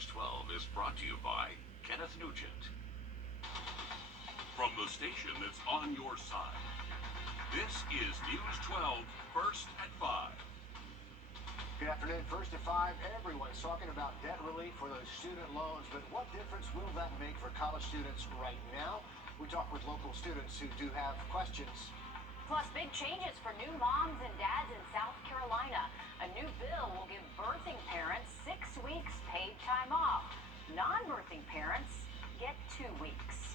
News 12 is brought to you by Kenneth Nugent. From the station that's on your side, this is News 12, First at 5. Good afternoon. First at 5, everyone's talking about debt relief for those student loans, but what difference will that make for college students right now? We talk with local students who do have questions. Plus, big changes for new moms and dads in South Carolina. A new bill will give birthing parents 6 weeks paid time off. Non-birthing parents get 2 weeks.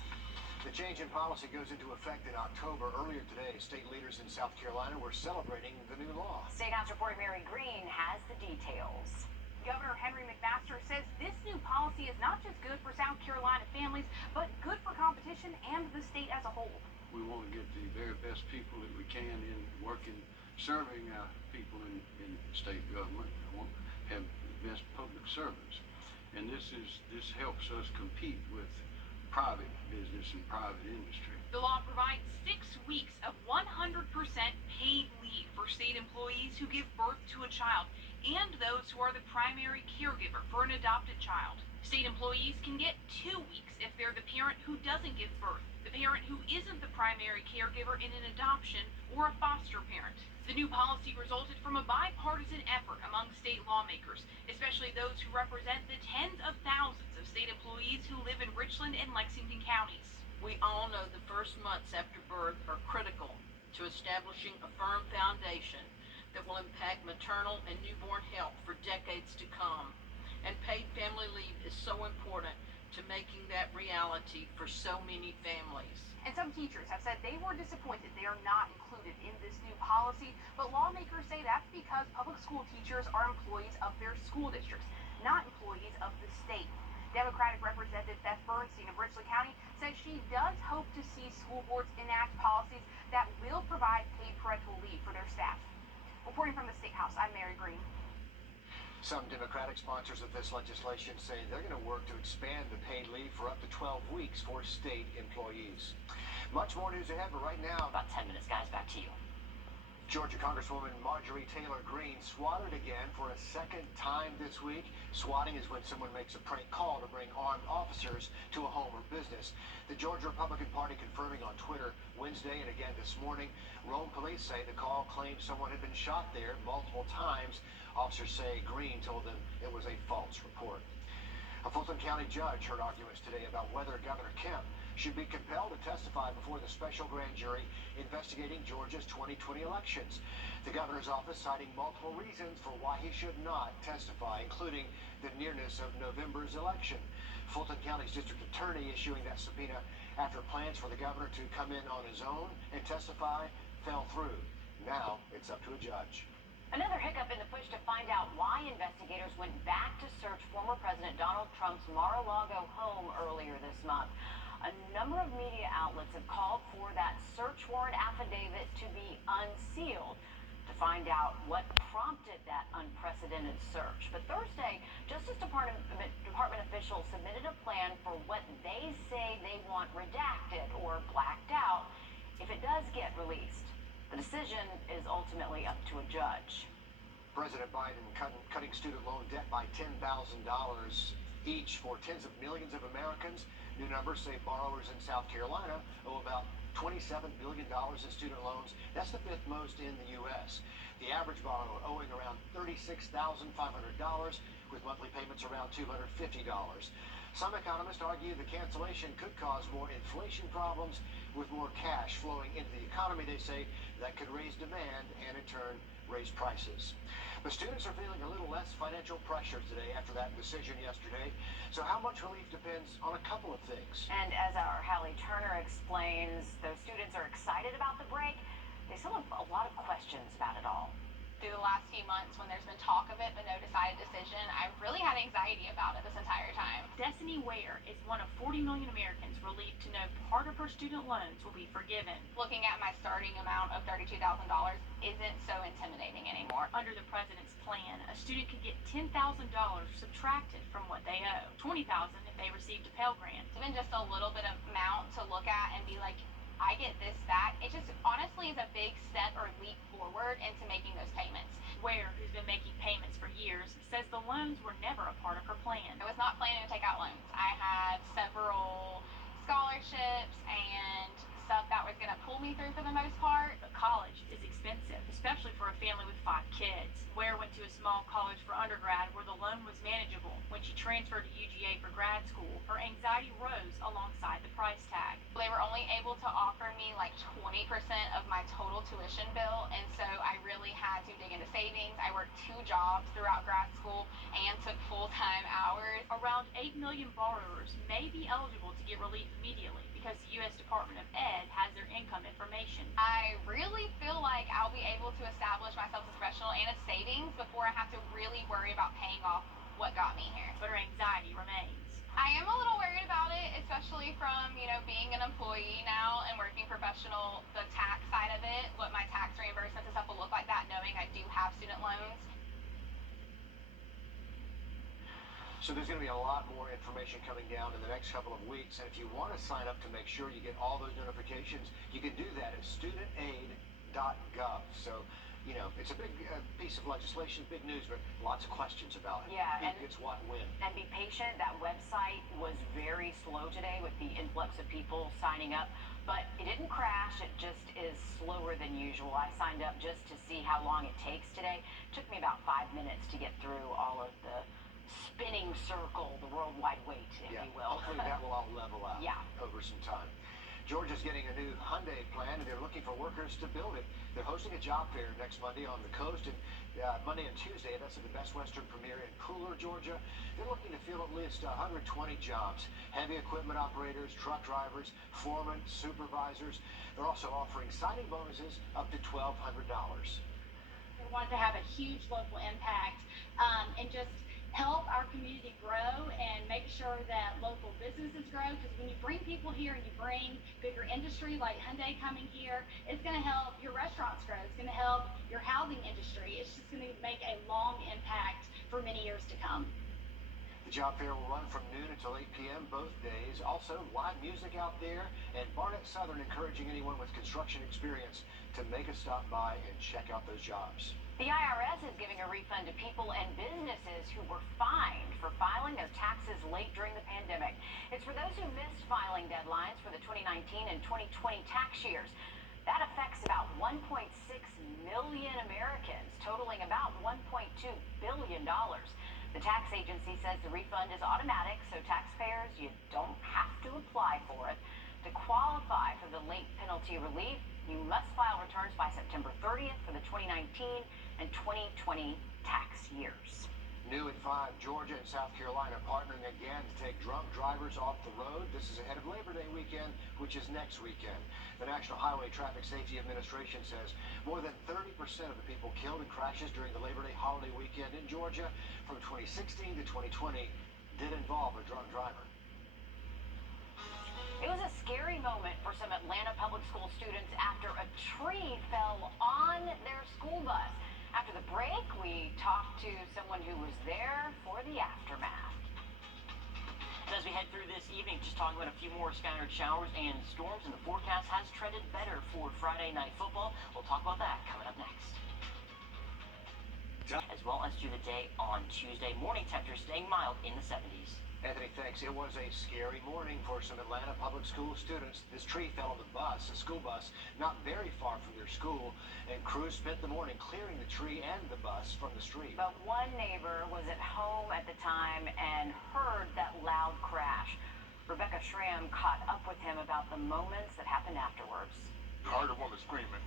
The change in policy goes into effect in October. Earlier today, state leaders in South Carolina were celebrating the new law. State House reporter Mary Green has the details. Governor Henry McMaster says this new policy is not just good for South Carolina families, but good for competition and the state as a whole. We want to get the very best people that we can in working, serving our people in state government. We want to have the best public servants. And this helps us compete with private business and private industry. The law provides 6 weeks of 100% paid leave for state employees who give birth to a child and those who are the primary caregiver for an adopted child. State employees can get 2 weeks if they're the parent who doesn't give birth, the parent who isn't the primary caregiver in an adoption, or a foster parent. The new policy resulted from a bipartisan effort among state lawmakers, especially those who represent the tens of thousands of state employees who live in Richland and Lexington counties. We all know the first months after birth are critical to establishing a firm foundation that will impact maternal and newborn health for decades to come. And paid family leave is so important to making that reality for so many families. And some teachers have said they were disappointed they are not included in this new policy, but lawmakers say that's because public school teachers are employees of their school districts, not employees of the state. Democratic Representative Beth Bernstein of Richland County says she does hope to see school boards enact policies that will provide paid parental leave for their staff. Reporting from the State House, I'm Mary Green. Some Democratic sponsors of this legislation say they're going to work to expand the paid leave for up to 12 weeks for state employees. Much more news ahead, but right now, About 10 minutes, guys. Back to you. Georgia Congresswoman Marjorie Taylor Greene swatted again for a second time this week. Swatting is when someone makes a prank call to bring armed officers to a home or business. The Georgia Republican Party confirming on Twitter Wednesday and again this morning. Rome police say the call claimed someone had been shot there multiple times. Officers say Greene told them it was a false report. A Fulton County judge heard arguments today about whether Governor Kemp should be compelled to testify before the special grand jury investigating Georgia's 2020 elections. The governor's office citing multiple reasons for why he should not testify, including the nearness of November's election. Fulton County's district attorney issuing that subpoena after plans for the governor to come in on his own and testify fell through. Now it's up to a judge. Another hiccup in the push to find out why investigators went back to search former President Donald Trump's Mar-a-Lago home earlier this month. A number of media outlets have called for that search warrant affidavit to be unsealed to find out what prompted that unprecedented search. But Thursday, Justice Department officials submitted a plan for what they say they want redacted or blacked out if it does get released. The decision is ultimately up to a judge. President Biden cutting student loan debt by $10,000 each for tens of millions of Americans. New numbers say borrowers in South Carolina owe about $27 billion in student loans. That's the fifth most in the U.S. The average borrower owing around $36,500 with monthly payments around $250. Some economists argue the cancellation could cause more inflation problems with more cash flowing into the economy. They say that could raise demand and in turn raise prices. But students are feeling a little less financial pressure today after that decision yesterday. So how much relief depends on a couple of things. And as our Hallie Turner explains, those students are excited about the break. They still have a lot of questions about it all. Through the last few months when there's been talk of it but no decided decision, I've really had anxiety about it this entire time. Destiny Ware is one of 40 million Americans relieved to know part of her student loans will be forgiven. Looking at my starting amount of $32,000 isn't so intimidating anymore. Under the president's plan, a student could get $10,000 subtracted from what they owe, $20,000 if they received a Pell Grant. Even just a little bit of amount to look at and be like, I get this back. It just honestly is a big step or leap forward into making those payments. Ware, who's been making payments for years, says the loans were never a part of her plan. I was not planning had several scholarships and stuff that was going to pull me through for the most part. But college is expensive, especially for a family with 5 kids. Ware went to a small college for undergrad where the loan was manageable. When she transferred to UGA for grad school, her anxiety rose alongside the price tag. They were only able to offer me like 20% of my total tuition bill, and so I really had to dig into savings. I worked 2 jobs throughout grad school and took full-time hours. Around 8 million borrowers may be eligible to get relief immediately because the U.S. Department of Ed has their income information. I really feel like I'll be able to establish myself as a professional and a savings before I have to really worry about paying off what got me here. But her anxiety remains. I am a little worried about it, especially from, being an employee now and working professional, the tax side of it, what my tax reimbursements and stuff will look like that, knowing I do have student loans. So there's going to be a lot more information coming down in the next couple of weeks, and if you want to sign up to make sure you get all those notifications, you can do that at studentaid.gov. So, it's a big piece of legislation, big news, but lots of questions about it. Yeah, Who and gets what when. And be patient. That website was very slow today with the influx of people signing up, but it didn't crash. It just is slower than usual. I signed up just to see how long it takes today. It took me about 5 minutes to get through all of the spinning circle, the worldwide weight, if you will. Hopefully that will all level out over some time. Georgia's getting a new Hyundai plant, and they're looking for workers to build it. They're hosting a job fair next Monday on the coast, and Monday and Tuesday, that's at the Best Western Premier in Pooler, Georgia. They're looking to fill at least 120 jobs. Heavy equipment operators, truck drivers, foremen, supervisors. They're also offering signing bonuses up to $1,200. We want to have a huge local impact and just help our community grow and make sure that local businesses grow, because when you bring people here and you bring bigger industry like Hyundai coming here, it's going to help your restaurants grow. It's going to help your housing industry. It's just going to make a long impact for many years to come. The job fair will run from noon until 8 p.m. both days. Also, live music out there, and Barnett Southern encouraging anyone with construction experience to make a stop by and check out those jobs. The IRS is giving a refund to people and businesses who were fined for filing their taxes late during the pandemic. It's for those who missed filing deadlines for the 2019 and 2020 tax years. That affects about 1.6 million Americans, totaling about $1.2 billion. The tax agency says the refund is automatic, so taxpayers, you don't have to apply for it. To qualify for the late penalty relief, you must file returns by September 30th for the 2019 and 2020 tax years. New at 5, Georgia and South Carolina partnering again to take drunk drivers off the road. This is ahead of Labor Day weekend, which is next weekend. The National Highway Traffic Safety Administration says more than 30% of the people killed in crashes during the Labor Day holiday weekend in Georgia from 2016 to 2020 did involve a drunk driver. It was a scary moment for some Atlanta public school students after a tree fell on their school bus. After the break, we talked to someone who was there for the aftermath. As we head through this evening, just talking about a few more scattered showers and storms, and the forecast has trended better for Friday night football. We'll talk about that coming up next. As well as through the day on Tuesday. Morning temperatures staying mild in the 70s. Anthony, thanks. It was a scary morning for some Atlanta public school students. This tree fell on the bus, a school bus, not very far from their school, and crews spent the morning clearing the tree and the bus from the street. But one neighbor was at home at the time and heard that loud crash. Rebecca Schramm caught up with him about the moments that happened afterwards. I heard a woman screaming.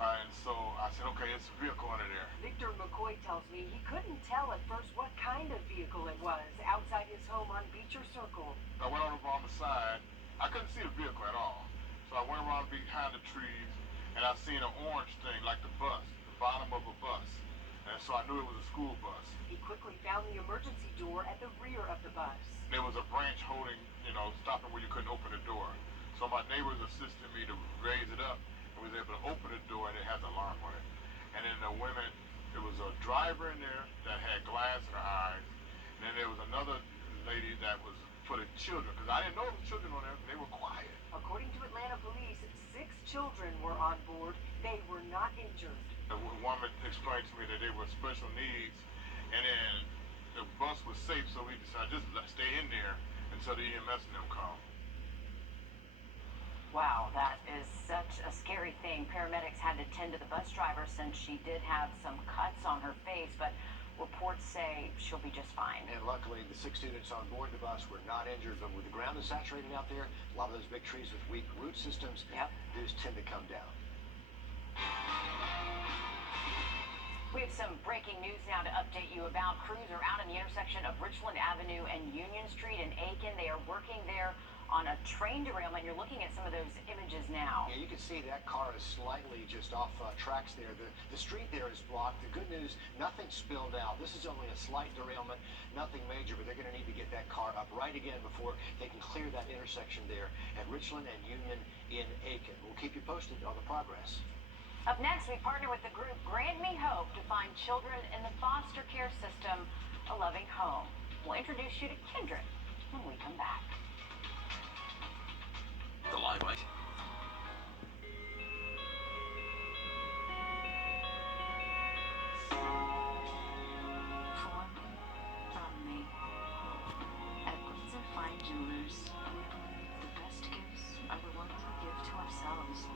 And so I said, okay, it's a vehicle under there. Victor McCoy tells me he couldn't tell at first what kind of vehicle it was outside his home on Beecher Circle. I went over on the side. I couldn't see the vehicle at all. So I went around behind the trees, and I seen an orange thing like the bus, the bottom of a bus. And so I knew it was a school bus. He quickly found the emergency door at the rear of the bus. There was a branch holding, stopping where you couldn't open the door. So my neighbors assisted me to raise it up. Was able to open the door, and it has an alarm on it. And then there was a driver in there that had glass in her eyes, and then there was another lady that was for the children, because I didn't know the children on there. They were quiet. According to Atlanta police, 6 children were on board. They were not injured. The woman explained to me that they were special needs, and then the bus was safe, so we decided just stay in there and until the EMS and them come. Wow, that is such a scary thing. Paramedics had to tend to the bus driver since she did have some cuts on her face, but reports say she'll be just fine. And luckily, the 6 students on board the bus were not injured, but with the ground is saturated out there, a lot of those big trees with weak root systems, those tend to come down. We have some breaking news now to update you about. Crews are out in the intersection of Richland Avenue and Union Street in Aiken. They are working there on a train derailment. You're looking at some of those images now. Yeah, you can see that car is slightly just off tracks there. The street there is blocked. The good news, nothing spilled out. This is only a slight derailment, nothing major, but they're going to need to get that car up right again before they can clear that intersection there at Richland and Union in Aiken. We'll keep you posted on the progress. Up next, we partner with the group Grant Me Hope to find children in the foster care system a loving home. We'll introduce you to Kendrick when we come back. The limelight. For me, from me. At Blitz and Fine Jewelers, we believe the best gifts are the ones we give to ourselves.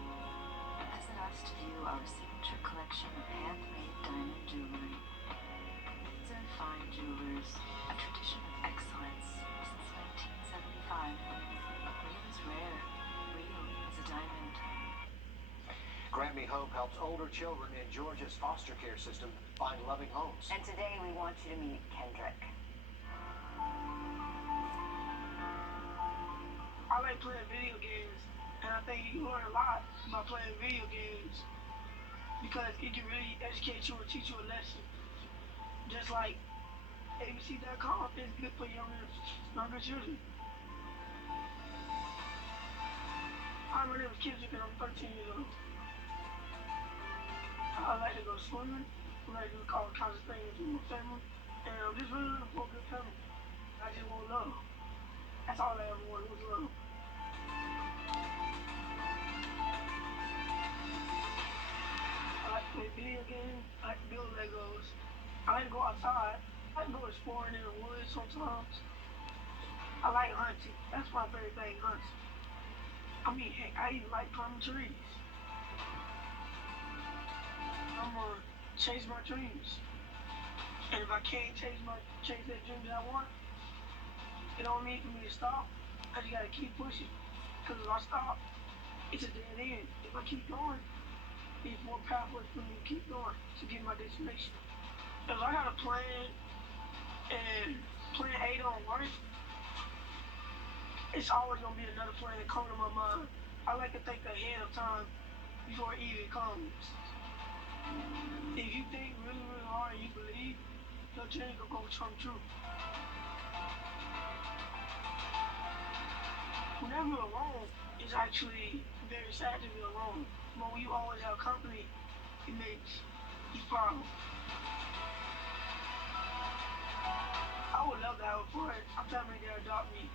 Visit us to view our signature collection of handmade diamond jewelry. Blitz and Fine Jewelers, a tradition of excellence since 1975. Real is rare. Real as a diamond. Grant Me Hope helps older children in Georgia's foster care system find loving homes. And today we want you to meet Kendrick. I like playing video games, and I think you learn a lot by playing video games because it can really educate you or teach you a lesson. Just like ABC.com is good for younger children. Hi, my name is Kendrick and I'm 13 years old. I like to go swimming. I like to do all kinds of things with my family. And I'm just really looking for a good family. I just want love. That's all I ever wanted was love. I like to play video games. I like to build Legos. I like to go outside. I like to go exploring in the woods sometimes. I like hunting. That's my favorite thing, hunting. I mean, heck, I even like climbing trees. I'm gonna chase my dreams. And if I can't chase that dream that I want, it don't need for me to stop. I just gotta keep pushing. Because if I stop, it's a dead end. If I keep going, there's more pathways for me to keep going to get my destination. If I got a plan and plan A don't work, it's always gonna be another plan that comes to my mind. I like to think ahead of time before it even comes. If you think really, really hard and you believe, your dream will go come true. Whenever you're alone, it's actually very sad to be alone. But when you always have company, it makes you proud. I would love to have a friend, a family that adopt me.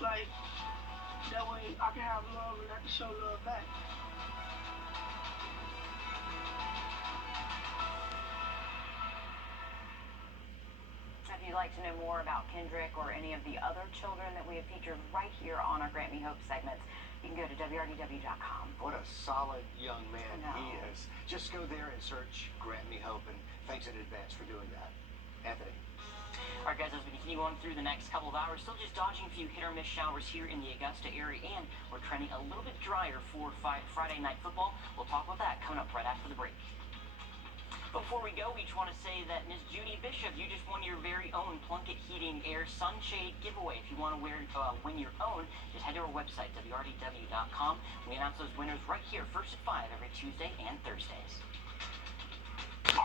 Like, that way I can have love and I can show love back. If you'd like to know more about Kendrick or any of the other children that we have featured right here on our Grant Me Hope segments, you can go to Wrdw.com. What a solid young man I know. he is. Just go there and search Grant Me Hope, and thanks in advance for doing that. Anthony. All right, guys, as we continue on through the next couple of hours, still just dodging a few hit-or-miss showers here in the Augusta area, and we're trending a little bit drier for Friday night football. We'll talk about that coming up right after the break. Before we go, we just want to say that Ms. Judy Bishop, you just won your very own Plunkett Heating Air Sunshade giveaway. If you want to win your own, just head to our website, Wrdw.com. We announce those winners right here, first at 5 every Tuesday and Thursdays.